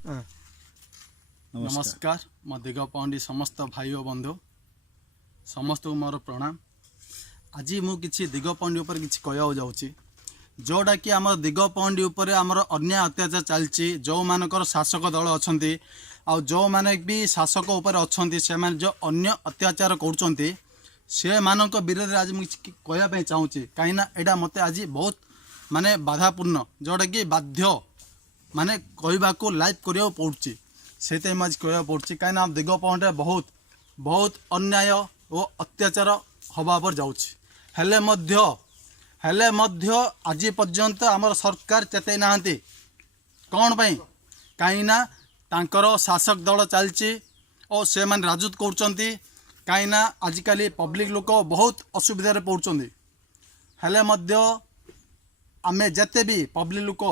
नमस्कार मो दिगपहंडी समस्त भाई और बंधु समस्त मोर प्रणाम। आज मु किछि दिगपहंडी उपर किछि कहया जाउछि जोटा कि आम दिगपहंडी उपर आमर अन्याय अत्याचार चलछि। जो मानकर शासक दल अछंती आ जो माने भी शासक उपर अछंती से माने जो अन्य अत्याचार करूछंती से मानक विरोध आज मु कहया पे चाहूछि काई ना एडा मते आज बहुत माने बाधापूर्ण जोटा कि बाध्य माने कहबा को लाइव करिया पड़छि से आज कहया पड़छि काई ना दिगपहंडी बहुत बहुत अन्याय और अत्याचार हवा पर जाउछि हेले मध्य आज पर्यंत आमर सरकार चेतई नाहंती कौन पाई कहीं ना तांकर शासक दल चलची और से माने राजूत करचंती कहीं ना आजिकल पब्लिक लोक बहुत असुविधा रे पड़चंती हेले मध्य आमे जते भी पब्लिक लोक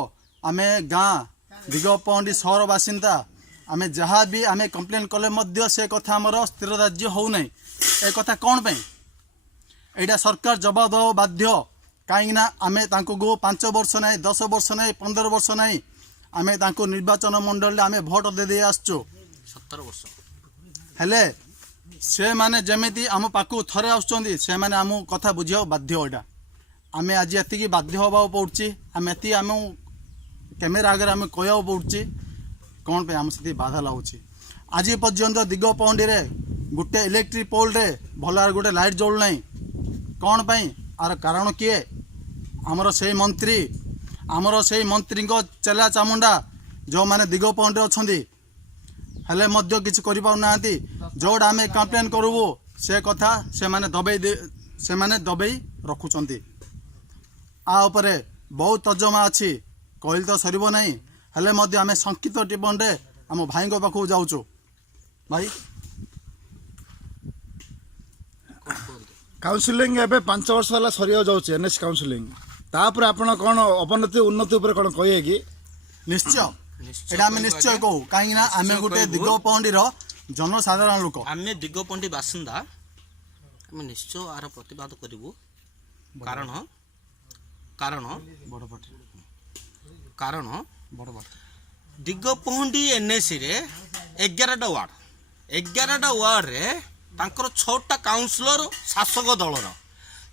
आमे गाँ दिगपहंडी सहर बासिंदा आमे जहाँ भी आमे कंप्लेन कले मध्य से कथा आमर स्थिर राज्य हो नहीं ए कथा कौन पाई एटा सरकार जवाब दो बाध्य कहीं ना आमे तांको गो 5 वर्ष नहीं 10 वर्ष नहीं 15 वर्ष नहीं आमे तांको निर्वाचन मंडल आमे भोट दे दे आसचो 17 वर्ष हेले से माने जेमिति आम पाखु थरे आसुचंदी से माने आम कथा बुझिया बाध्य एटा आमे आज एति बाध्य होबा पड़छि आमे एति आम कैमेरा आगे आमे कहया पड़छि कौन पे आम से बाधा लाଗୁଛି आज पर्यंत दिगपहंडी रे गोटे इलेक्ट्रिक पोल रे भलार गोटे लाइट जल नहीं कौन पाई आर कारण किए आमर से मंत्री को चेला चामुंडा जो माने दिगपहंडी अछंती हेले मध्य किछि करि पाउ नांती जोड आमे कंप्लेन करबो से कथा से माने दबेई रखुचंती आ उपरे बहुत तर्जमा अछि कहल तो सरीबो नहीं हेले मध्य आमे संकित टिप्पणी रे आम भाई को पाखु जाउचो भाई काउंसिलिंग एबे 5 वर्ष वाला सरिया जाउछ एनएस काउंसिलिंग तापर आपण कोन अपनति उन्नति ऊपर कोन कहिए कि निश्चय एटा आमे निश्चय कहू काहे ना आमे गुटे दिगपहंडी रो जनसाधारण लोक आमे दिगपहंडी बासिंदा आमे निश्चय आर प्रतिवाद करिवो कारण दिगपहंडी एनएसी रे 11टा वार्ड रे तांकर 6टा काउंसिलर शासक दलर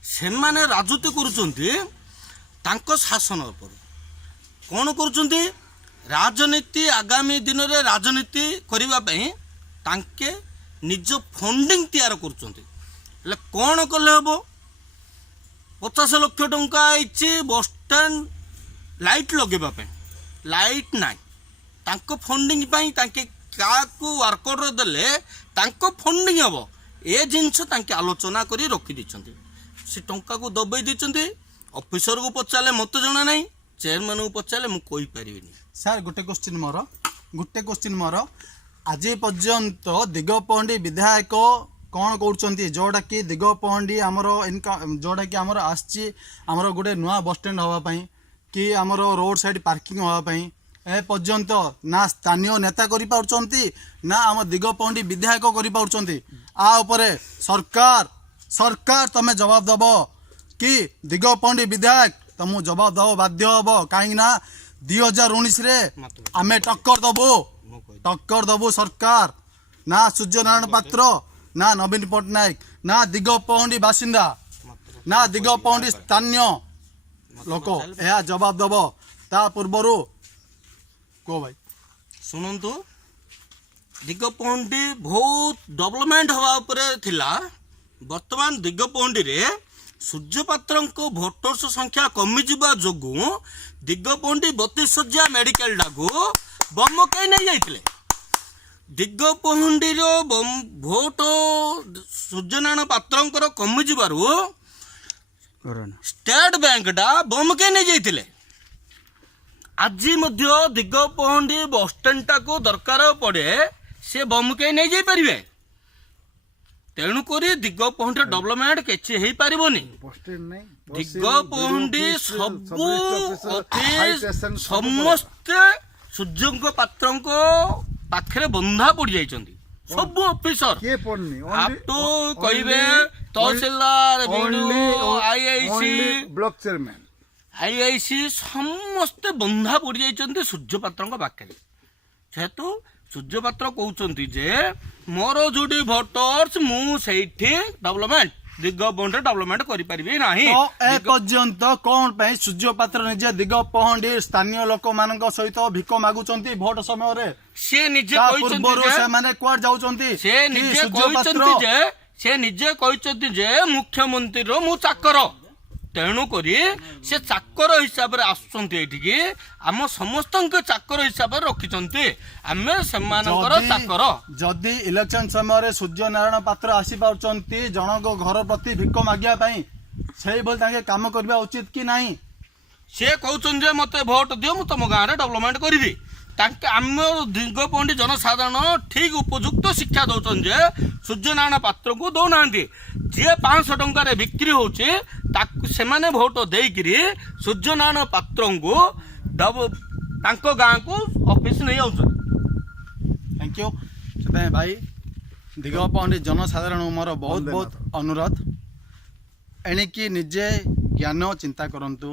से माने राजनीति करुचंती तांको शासन पर कौन करुचंती राजनीति आगामी दिन रे राजनीति करिबा पई तांके निज फंडिंग तैयार करुचंती ले कौन कले हबो 50 लाख टंका आइछि बस स्टैंड लाइट लगेबा पई लाइट नाही तांको फंडिंग पई तांके काकू वर्कर देले तांको फंडिंग हबो ए जिनस तांके आलोचना करी रखी दिछंती से टंका को दबई दिछंती ऑफिसर को पचाले मत जणा नाही चेयरमैन को पचाले मु कोई परिबिनी सर गोटे क्वेश्चन मोर आज पर्यंत दिगपहंडी विधायक कौन करूचंती जोटा कि दिगपहंडी आमर जोटा कि आमर आछि आमर गोटे नुआ बस स्टैंड हवा पई कि आमर रोड साइड पार्किंग हवा पई ए पर्यंत ना स्थानीय नेता करि पाउचंती ना आम दिगपहंडी विधायक करि पाउचंती आ उपरे सरकार तमे जवाब दबो कि दिगपहंडी विधायक तुम जवाब दबो बाध्य हबो काहे ना 2019 रे आमे टक्कर दबो सरकार ना सूर्यनारायण पात्र ना नवीन पटनायक ना दिगपहंडी बासिंदा ना दिगपहंडी स्थानीय लोक यह जवाब दबो ता पूर्वरु को भाई सुनंतु दिगपहंडी बहुत डेवलपमेंट हवा उपरे थिला वर्तमान दिगपहंडी रे सूर्यपात्र भोटर्स संख्या कमी जिबा जोगु दिगपहंडी 32 सज्जा मेडिकल डागु बम कई नहीं जाइतिले दिगपहंडी रो भोट सूर्यनारायण पात्रंकर कमी जिबारु स्टेट बैंक डा बम कई नहीं जाइतिले आज मध्य दिगपहंडी बस स्टैंड को दरकार पड़े से बम कई नहीं जाई परिबे तेणुक दिगपहंडी डेवलपमेंट किसी हो पारबनी दिगपहंडी सबू समस्ते सूर्य पात्र पाखे बंधा पड़ जा सब ऑफिसर आपटू कहे तहसीलदार ब्लॉक चेयरमैन आईआईसी समस्ते बंधा पड़ जा सूर्य पात्र पाखे ଯେହେତୁ ସୂର୍ଯ୍ୟ ପାତ୍ର କହୁଛନ୍ତି ଯେ ମୋର ଯୋଉଠି ଭୋଟର୍ସ ମୁଁ ସେଇଠି ଡେଭଲପମେଣ୍ଟ ଦିଗପହଣ୍ଡିରେ ଡେଭଲପମେଣ୍ଟ କରିପାରିବି ନାହିଁ। ତ ଏ ପର୍ଯ୍ୟନ୍ତ କଣ ପାଇଁ ସୂର୍ଯ୍ୟ ପାତ୍ର ନିଜେ ଦିଗପହଣ୍ଡି ସ୍ଥାନୀୟ ଲୋକମାନଙ୍କ ସହିତ ଭିକ ମାଗୁଛନ୍ତି ଭୋଟ ସମୟରେ? ସେ ନିଜେ ତା କହିଛନ୍ତି ପୂର୍ବରୁ ଯେ ସେମାନେ କୁଆଡେ ଯାଉଛନ୍ତି? ସେ କି ନିଜେ ସୂର୍ଯ୍ୟ ପାତ୍ର କହିଛନ୍ତି ଯେ ମୁଖ୍ୟମନ୍ତ୍ରୀର ମୁଁ ଚାକର, ତେଣୁ କରି ସେ ଚାକର ହିସାବରେ ଆସୁଛନ୍ତି ଏଠିକି, ଆମ ସମସ୍ତଙ୍କ ଚାକର ହିସାବରେ ରଖିଛନ୍ତି, ଆମେ ସେମାନଙ୍କର ଚାକର। ଯଦି ଇଲେକ୍ସନ ସମୟରେ ସୂର୍ଯ୍ୟ ନାରାୟଣ ପାତ୍ର ଆସିପାରୁଛନ୍ତି ଜଣଙ୍କ ଘର ପ୍ରତି ଭିକ ମାଗିବା ପାଇଁ, ସେଇଭଳି ତାଙ୍କେ କାମ କରିବା ଉଚିତ କି ନାହିଁ? ସେ କହୁଛନ୍ତି ଯେ ମତେ ଭୋଟ ଦିଅ ମୁଁ ତମ ଗାଁରେ ଡେଭଲପମେଣ୍ଟ କରିବି। ତାଙ୍କେ ଆମ ଦିଗପହଣ୍ଡି ଜନସାଧାରଣ ଠିକ ଉପଯୁକ୍ତ ଶିକ୍ଷା ଦଉଛନ୍ତି ଯେ ସୂର୍ଯ୍ୟନାରାୟଣ ପାତ୍ରକୁ ଦଉନାହାନ୍ତି। ଯିଏ 500 ଟଙ୍କାରେ ବିକ୍ରି ହଉଛି ତାକୁ ସେମାନେ ଭୋଟ ଦେଇକିରି ସୂର୍ଯ୍ୟନାରାୟଣ ପାତ୍ରଙ୍କୁ ତାଙ୍କ ଗାଁକୁ ଅଫିସ ନେଇ ଯାଉଛନ୍ତି। Thank you. ସେଥିପାଇଁ ଭାଇ ଦିଗପହଣ୍ଡି ଜନସାଧାରଣ ମୋର ବହୁତ ବହୁତ ଅନୁରୋଧ, ଏଣିକି ନିଜେ ଜ୍ଞାନ ଚିନ୍ତା କରନ୍ତୁ।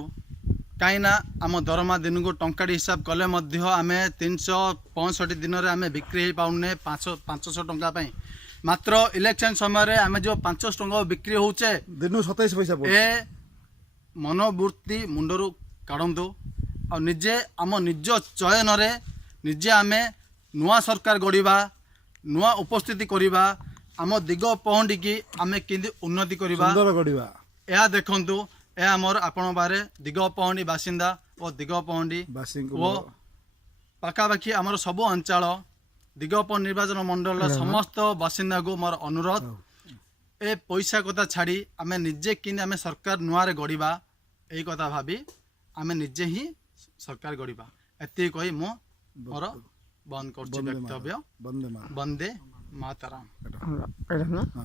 କାହିଁକିନା ଆମ ଦରମା ଦିନକୁ ଟଙ୍କାଟି ହିସାବ କଲେ ମଧ୍ୟ ଆମେ 365 ଦିନରେ ଆମେ ବିକ୍ରି ହେଇପାରୁନେ 500 ଟଙ୍କା ପାଇଁ। ମାତ୍ର ଇଲେକ୍ସନ ସମୟରେ ଆମେ ଯେଉଁ 500 ଟଙ୍କା ବିକ୍ରି ହେଉଛେ ଦିନକୁ 27 ପଇସା ଏ ମନୋବୃତ୍ତି ମୁଣ୍ଡରୁ କାଢ଼ନ୍ତୁ। ଆଉ ନିଜେ ଆମ ନିଜ ଚୟନରେ ନିଜେ ଆମେ ନୂଆ ସରକାର ଗଢ଼ିବା, ନୂଆ ଉପସ୍ଥିତି କରିବା, ଆମ ଦିଗପହଣ୍ଡିକି ଆମେ କେମିତି ଉନ୍ନତି କରିବା ସୁନ୍ଦର ଗଢିବା। ଏହା ଦେଖନ୍ତୁ। ଏହା ମୋର ଆପଣଙ୍କ ପାଖରେ ଦିଗପହଣ୍ଡି ବାସିନ୍ଦା ଓ ଦିଗପହଣ୍ଡି ବାସୀଙ୍କୁ ଓ ପାଖାପାଖି ଆମର ସବୁ ଅଞ୍ଚଳ ଦିଗପହଣ୍ଡି ନିର୍ବାଚନ ମଣ୍ଡଳର ସମସ୍ତ ବାସିନ୍ଦାକୁ ମୋର ଅନୁରୋଧ, ଏ ପଇସା କଥା ଛାଡ଼ି ଆମେ ନିଜେ କେମିତି ଆମେ ସରକାର ନୂଆରେ ଗଢ଼ିବା, ଏଇ କଥା ଭାବି ଆମେ ନିଜେ ହିଁ ସରକାର ଗଢ଼ିବା। ଏତିକି କହି ମୁଁ ମୋର ବନ୍ଦ କରୁଛି ବକ୍ତବ୍ୟ। ବନ୍ଦେ ମାତରମ୍। ବନ୍ଦେ ମାତରମ୍। ହଁ।